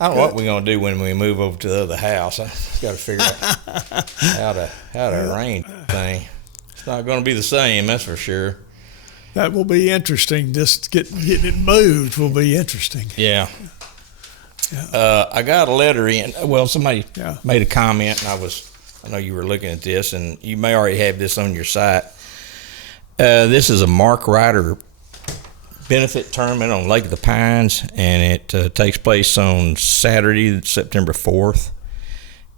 I don't know what we're gonna do when we move over to the other house. I got to figure out how to arrange the thing. It's not gonna be the same, that's for sure. That will be interesting. Just getting it moved will be interesting. Yeah. I got a letter in. Well, somebody made a comment, and I know you were looking at this, and you may already have this on your site. This is a Mark Ryder benefit tournament on Lake of the Pines, and it takes place on Saturday, September 4th.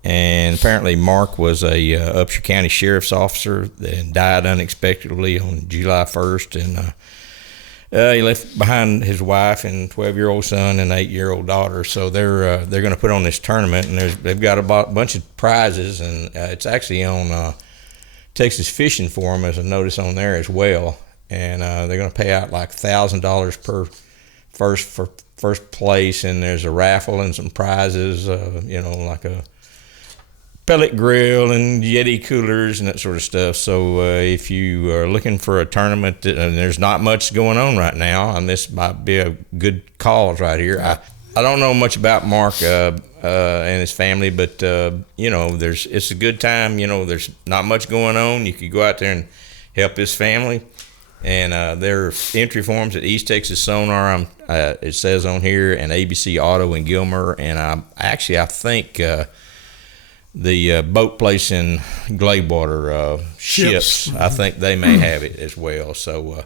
And apparently Mark was a Upshur County Sheriff's officer that died unexpectedly on July 1st, and he left behind his wife and 12-year-old son and 8-year-old daughter. So they're going to put on this tournament, and they've got a bunch of prizes, and it's actually on Texas Fishing Forum. There's a notice on there as well, and they're going to pay out like $1,000 per first place, and there's a raffle and some prizes, like a pellet grill and Yeti coolers and that sort of stuff. So if you are looking for a tournament, and there's not much going on right now, and this might be a good cause right here. I don't know much about Mark and his family, but it's a good time. There's not much going on. You could go out there and help his family. And there are entry forms at East Texas Sonar. It says on here, and ABC Auto in Gilmer, and I think the boat place in Gladewater, Ships, I think they may have it as well. So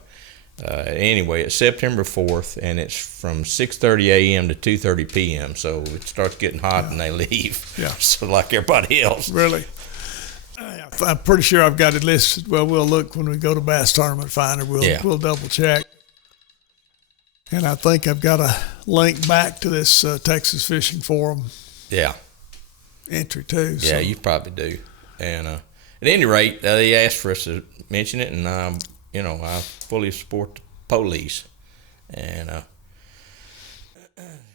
anyway, it's September 4th, and it's from 6:30 a.m. to 2:30 p.m. So it starts getting hot and they leave. Yeah. So like everybody else. Really? I'm pretty sure I've got it listed. Well, we'll look when we go to Bass Tournament Finder. We'll double check. And I think I've got a link back to this Texas Fishing Forum. Yeah. Entry too. Yeah, you probably do. And at any rate, they asked for us to mention it, and I fully support the police. And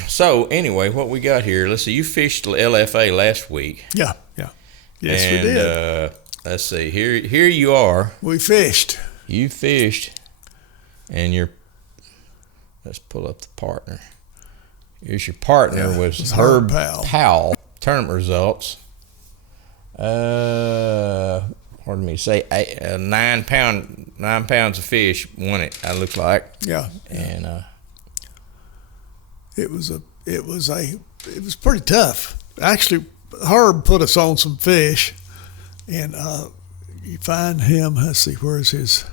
so anyway, what we got here? Let's see. You fished LFA last week. Yeah. Yes, we did. Let's see. Here you are. We fished. You fished, and let's pull up the partner. Here's your partner was Herb Powell. Tournament results. Pardon me. Say 9 pounds of fish won it. That looks like. Yeah. And it was pretty tough. Actually, Herb put us on some fish, and you find him. Let's see, where's his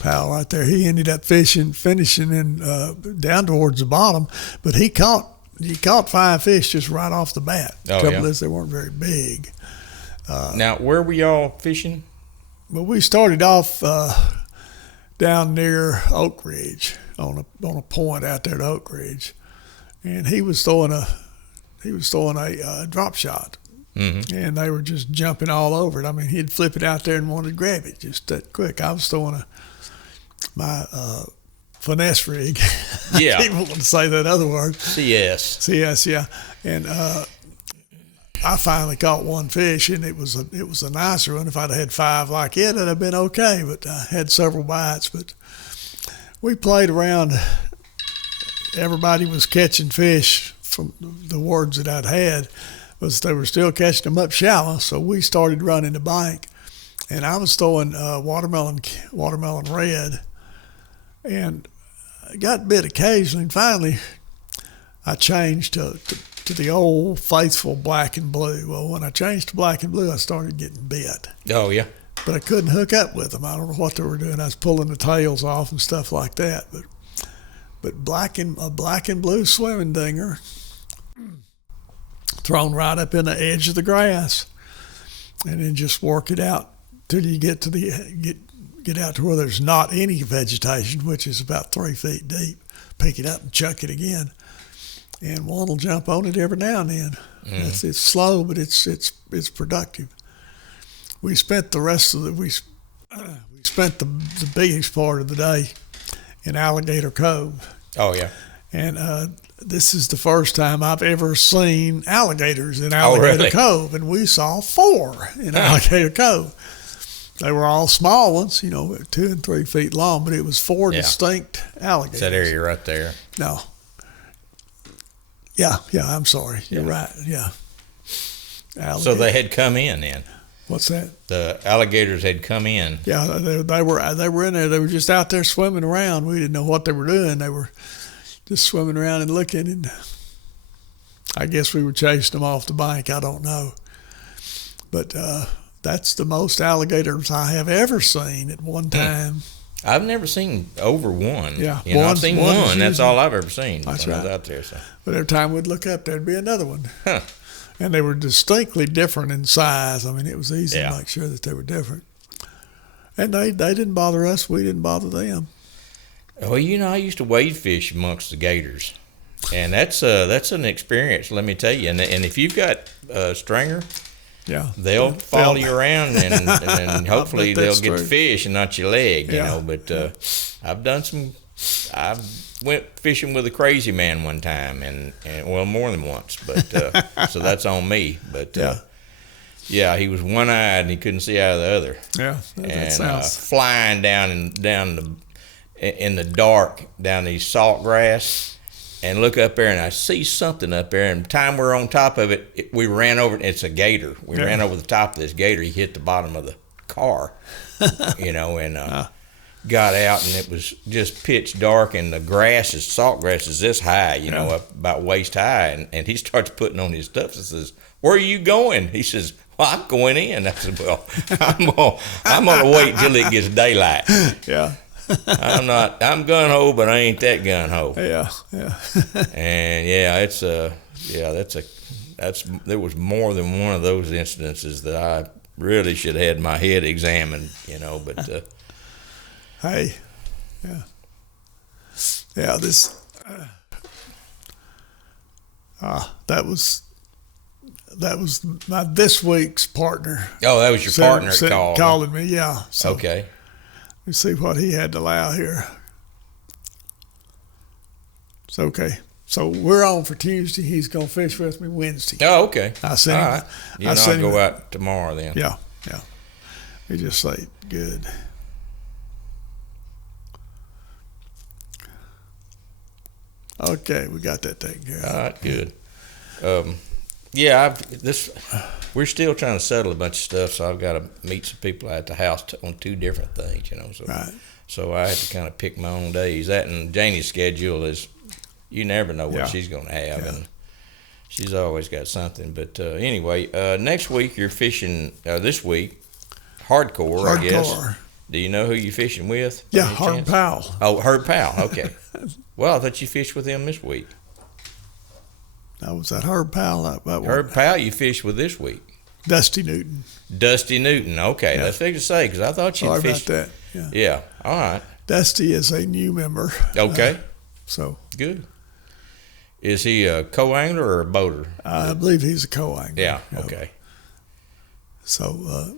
pal right there? He ended up finishing in down towards the bottom, but he caught 5 fish just right off the bat. The trouble is they weren't very big. Now, where were y'all fishing? Well, we started off down near Oak Ridge on a point out there at Oak Ridge, and he was throwing a drop shot, and they were just jumping all over it. I mean, he'd flip it out there and wanted to grab it just that quick. I was throwing my finesse rig. Yeah. I didn't want to say that other word. CS, yeah. And I finally caught one fish, and it was a nicer one. If I'd had 5 like it, it'd have been okay. But I had several bites. But we played around. Everybody was catching fish. From the words that I'd had was they were still catching them up shallow, so we started running the bank, and I was throwing watermelon red, and I got bit occasionally. And finally, I changed to the old faithful black and blue. Well, when I changed to black and blue, I started getting bit. Oh yeah. But I couldn't hook up with them. I don't know what they were doing. I was pulling the tails off and stuff like that. But a black and blue swimming dinger, thrown right up in the edge of the grass, and then just work it out till you get to get out to where there's not any vegetation, which is about 3 feet deep. Pick it up and chuck it again, and one will jump on it every now and then. It's slow, but it's productive. We spent the rest of we spent the biggest part of the day in Alligator Cove. Oh yeah. And this is the first time I've ever seen alligators in Alligator Cove, and we saw 4 in Alligator Cove. They were all small ones, 2 and 3 feet long, but it was 4 distinct alligators. That area right there. No. Yeah, I'm sorry. You're right. Yeah. Alligator. So they had come in then. What's that? The alligators had come in. Yeah, they were in there. They were just out there swimming around. We didn't know what they were doing. They were just swimming around and looking, and I guess we were chasing them off the bank. I don't know. But that's the most alligators I have ever seen at one time. I've never seen over one. Yeah, I've seen one. That's all I've ever seen. That's when right. I was out there. So. But every time we'd look up, there'd be another one. Huh. And they were distinctly different in size. I mean, it was easy Yeah. to make sure that they were different. And they didn't bother us. We didn't bother them. Well, I used to wade fish amongst the gators, and that's an experience. Let me tell you. And if you've got a stringer, Yeah, they'll follow you around, and hopefully they'll get the true. fish and not your leg. Yeah. But I've done some. I went fishing with a crazy man one time, and well, more than once. But so that's on me. But yeah, he was one-eyed and he couldn't see out of the other. Yeah, that And sounds. flying down in the dark down these salt grass, and look up there, and I see something up there. And the time we're on top of it, we ran over. It's a gator. We ran over the top of this gator. He hit the bottom of the car, and got out, and it was just pitch dark, and the salt grass is this high, up about waist high, and he starts putting on his stuff and says, "Where are you going?" He says, "Well, I'm going in." I said, "Well, I'm gonna wait till it gets daylight." Yeah. I'm gun ho, but I ain't that gun ho. Yeah. And there was more than one of those incidences that I really should have had my head examined, but. Hey, yeah. This that was my this week's partner. Oh, that was your partner calling me. Yeah. So okay. Let's see what he had to allow here. It's okay. So we're on for Tuesday. He's gonna fish with me Wednesday. Oh, okay. I sent him. All right. I'll go out tomorrow then. Yeah. He just say good. Okay, we got that taken care of. All right, good. We're still trying to settle a bunch of stuff, so I've got to meet some people at the house on two different things, So, right. So I had to kind of pick my own days. That and Janie's schedule is, you never know what she's going to have, and she's always got something. But anyway, next week you're fishing. This week, hardcore, I guess. Do you know who you're fishing with? Yeah, Herb Powell. Oh, Herb Powell. Okay. Well, I thought you fished with him this week. That was that Herb Powell. Herb Powell you fished with this week. Dusty Newton. Dusty Newton. Okay, that's big to say because I thought you'd fished. Sorry about that. Yeah. All right. Dusty is a new member. Okay. So good. Is he a co-angler or a boater? I believe he's a co-angler. Yeah. Okay. So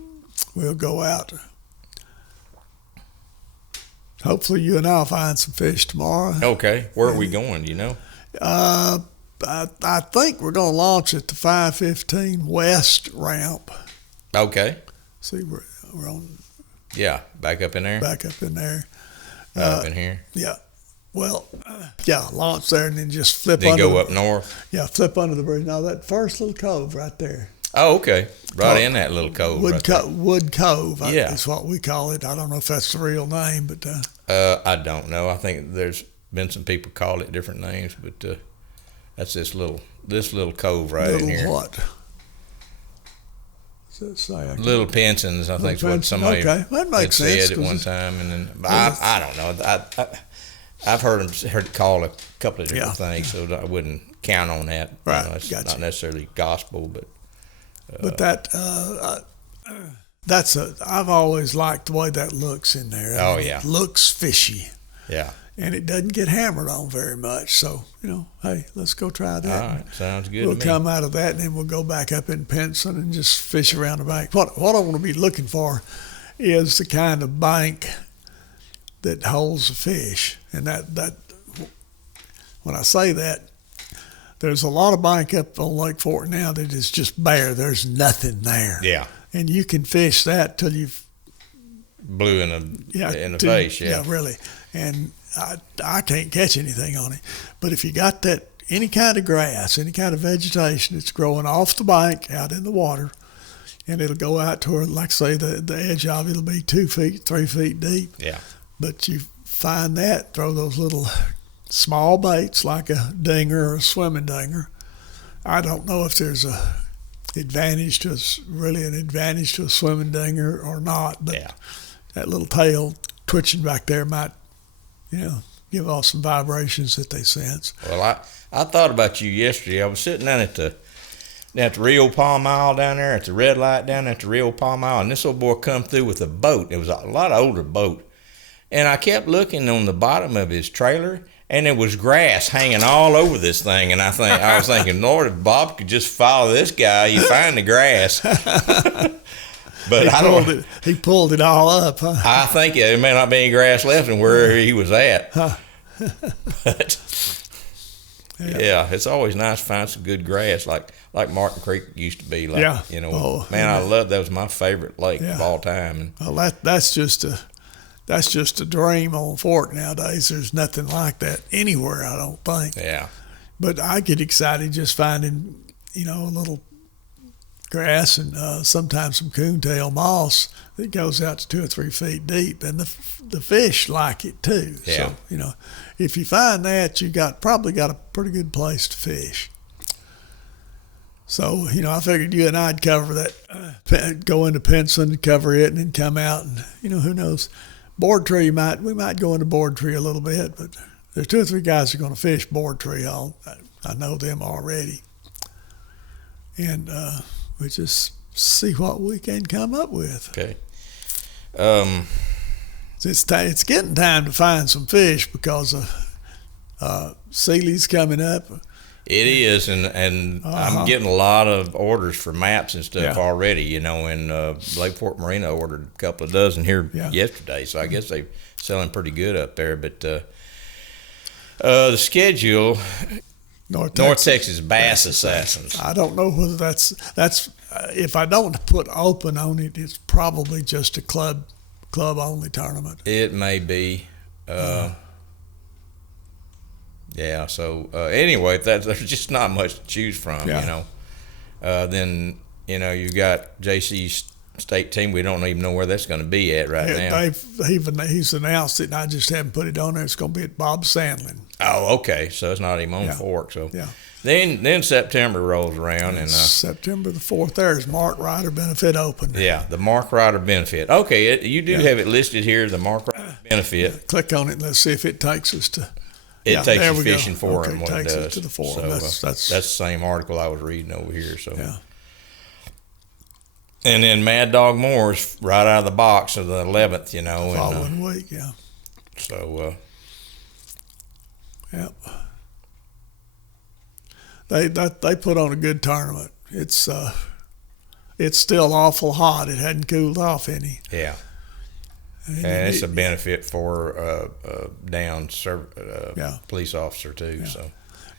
we'll go out. Hopefully you and I'll find some fish tomorrow. Okay. Where are we going, do you know? I think we're going to launch at the 515 West ramp. Okay. See, we're on. Yeah, back up in there? Back up in there. Up in here? Yeah. Well, launch there and then just flip then under. Then go up north? Yeah, flip under the bridge. Now, that first little cove right there. Oh, okay. Right in that little cove. Wood Cove is what we call it. I don't know if that's the real name, but. I don't know. I think there's been some people call it different names, but that's this little cove right in here. Little what? Little Pensons, I think is what somebody that makes had sense, said at one time, and then I don't know. I've heard it called a couple of different things, so I wouldn't count on that. Right, it's not necessarily gospel, but. But I've always liked the way that looks in there. It looks fishy. Yeah. And it doesn't get hammered on very much. So, hey, let's go try that. All right, sounds good We'll to me. come out of that, and then we'll go back up in Pinson and just fish around the bank. What I want to be looking for is the kind of bank that holds the fish. And that when I say that, there's a lot of bank up on Lake Fork now that is just bare. There's nothing there. Yeah. And you can fish that till you've blue in the face. Yeah. Yeah, really. And I can't catch anything on it. But if you got that any kind of grass, any kind of vegetation that's growing off the bank out in the water, and it'll go out toward, like say, the edge of it'll be 2 feet, 3 feet deep. Yeah. But you find that, throw those little small baits like a dinger or a swimming dinger. I don't know if there's an advantage to a swimming dinger or not, but that little tail twitching back there might, give off some vibrations that they sense. Well, I thought about you yesterday. I was sitting down at the Rio Palm Isle down there, at the red light down at the Rio Palm Isle, and this old boy come through with a boat. It was a lot of older boat. And I kept looking on the bottom of his trailer, and there was grass hanging all over this thing. And I was thinking, Lord, if Bob could just follow this guy, you find the grass. But he pulled it all up, huh? I think there may not be any grass left in where he was at. But yeah, it's always nice to find some good grass, like Martin Creek used to be. I love that was my favorite lake of all time. Well, that's just a dream on Fork nowadays. There's nothing like that anywhere, I don't think. Yeah. But I get excited just finding, a little grass and sometimes some coontail moss that goes out to 2 or 3 feet deep, and the fish like it too. Yeah. So, if you find that, you probably got a pretty good place to fish. So, I figured you and I'd cover that, go into Pinson, cover it, and then come out, and who knows. Board tree, we might go into board tree a little bit, but there's 2 or 3 guys who are going to fish board tree. I know them already, and we just see what we can come up with. Okay. It's getting time to find some fish because Sealy's coming up. It is, and I'm getting a lot of orders for maps and stuff already, and Lake Fork Marina ordered a couple of dozen here yesterday, so I guess they're selling pretty good up there. But the schedule, North Texas Bass Assassins. I don't know whether that's if I don't put open on it, it's probably just a club only tournament. It may be. Yeah, so anyway, there's just not much to choose from, Then, you've got JC's state team. We don't even know where that's going to be at right now. He's announced it, and I just haven't put it on there. It's going to be at Bob Sandlin. Oh, okay, so it's not even on Fork. So Then September rolls around. And September the 4th, there's Mark Ryder Benefit Open. Yeah, the Mark Ryder Benefit. Okay, you do have it listed here, the Mark Ryder Benefit. Yeah, click on it and let's see if it takes us to... It takes you fishing for him. It takes us to the forum. So that's the same article I was reading over here. So and then Mad Dog Moore's right out of the box of the 11th, following week, So they put on a good tournament. It's still awful hot. It hadn't cooled off any. Yeah. And it's a benefit for a downed police officer too. Yeah. So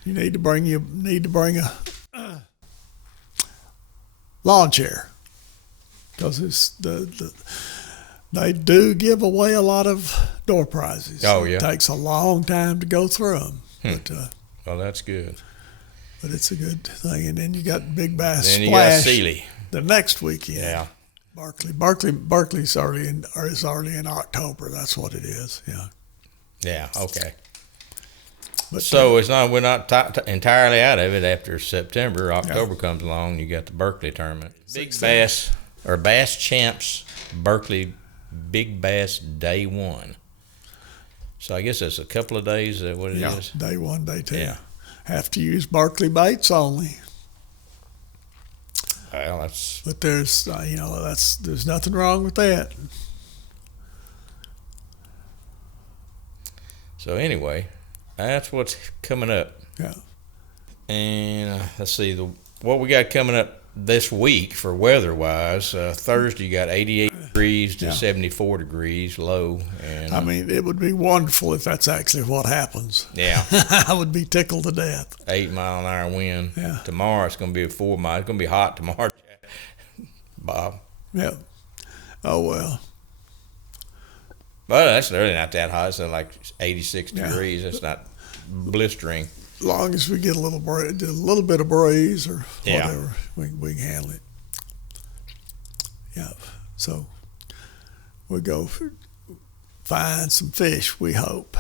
you need to bring a lawn chair because they do give away a lot of door prizes. Oh yeah, it takes a long time to go through them. But well, that's good. But it's a good thing. And then you got Big Bass Splash. You got Sealy the next weekend. Yeah. Berkeley's already in October. That's what it is. Yeah. Yeah. Okay. But so we're not entirely out of it after September. October comes along. You got the Berkeley tournament. Big Bass or Bass Champs Berkeley Big Bass Day 1. So I guess that's a couple of days. What it is? Day 1, Day 2. Yeah. Have to use Berkeley baits only. Well, but there's there's nothing wrong with that. So anyway, that's what's coming up. Yeah. And let's see what we got coming up this week for weather-wise. Thursday you got 88 degrees to 74 degrees low. And I mean, it would be wonderful if that's actually what happens. Yeah. I would be tickled to death. 8-mile-an-hour wind. Yeah. Tomorrow it's going to be a 4 mile. It's going to be hot tomorrow, Bob. Yeah. Oh, well. But that's really not that hot. It's like 86 degrees. It's not blistering. long as we get a little bit of breeze or Yeah. whatever, we can handle it. Yeah. So we'll go find some fish, we hope.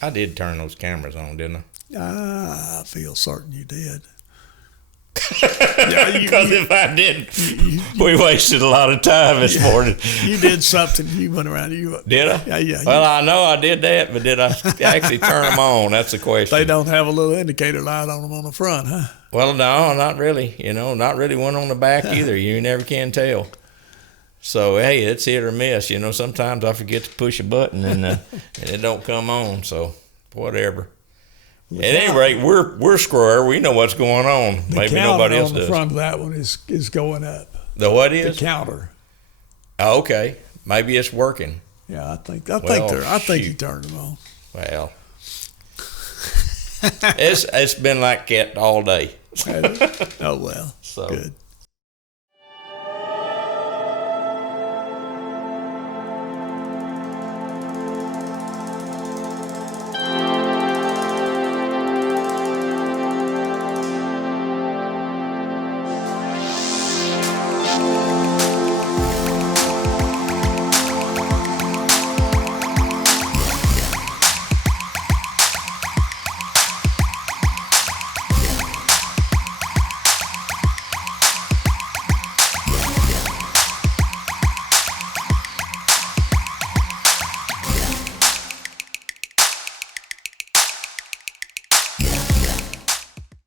I did turn those cameras on, didn't I? I feel certain you did. Because if I didn't, we wasted a lot of time this morning. You did something. You went around. Did I? Yeah. Well, I know I did that, but did I actually turn them on? That's the question. They don't have a little indicator light on them on the front, huh? Well, no, not really. Not really one on the back either. You never can tell. So, hey, it's hit or miss. Sometimes I forget to push a button and it don't come on. So, whatever. At any rate, we're square. We know what's going on. Maybe nobody else does. The front of that one is going up. The what is? The counter. Oh, okay. Maybe it's working. Yeah, I think you turned them on. Well, it's been like that all day. Oh well. So. Good.